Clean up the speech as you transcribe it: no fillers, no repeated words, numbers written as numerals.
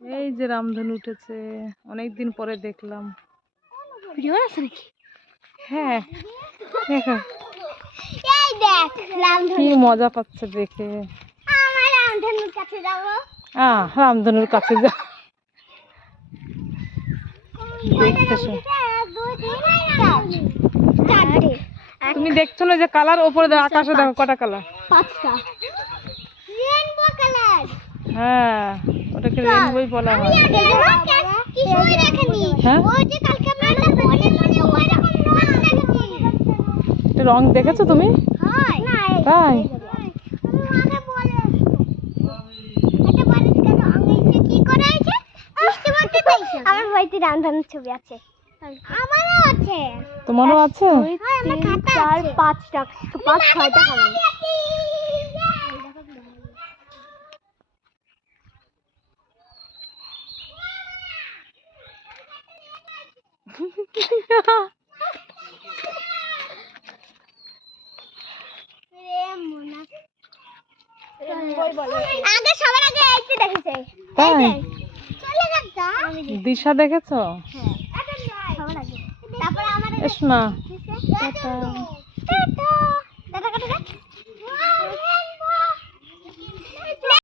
এই যে রামধনু উঠেছে, অনেকদিন পরে দেখলাম। ভিডিও আছে নাকি? হ্যাঁ দেখো এই দেখ রামধনু। কি মজা পাচ্ছে দেখে। আমরা রামধনুর কাছে যাব। রামধনুর কাছে যা দেখতেছো। তুমি দেখছো না যে কালার ওপরে দেখো, আকাশে দেখো কটা কালার? 5টা রেইনবো কালার। হ্যাঁ, ওটাকে রেইনবোই বলা হয়। কিছুই দেখিনি। হ্যাঁ, ওই যে কালকে আমরা একটা বনে ওই রকম রং দেখেছি। এটা রং দেখেছো তুমি? হয় না তাই? আমাকে বলে এটা বলিস কেন আঙ্গুলটা কি করে আছে? বৃষ্টি পড়তে চাইছে। আমার বাড়িতে রামধনুর ছবি আছে। আমারও আছে। তোমারও আছে? হ্যাঁ, আমার খাতা আছে। 4 5 6টা কালার। আগে সবার আগে এইটা দেখেছে। তাই? চলে গেছে। দিশা দেখেছো? হ্যাঁ, এটা সবার আগে। তারপর আমাদের এস না। Tata tata tata.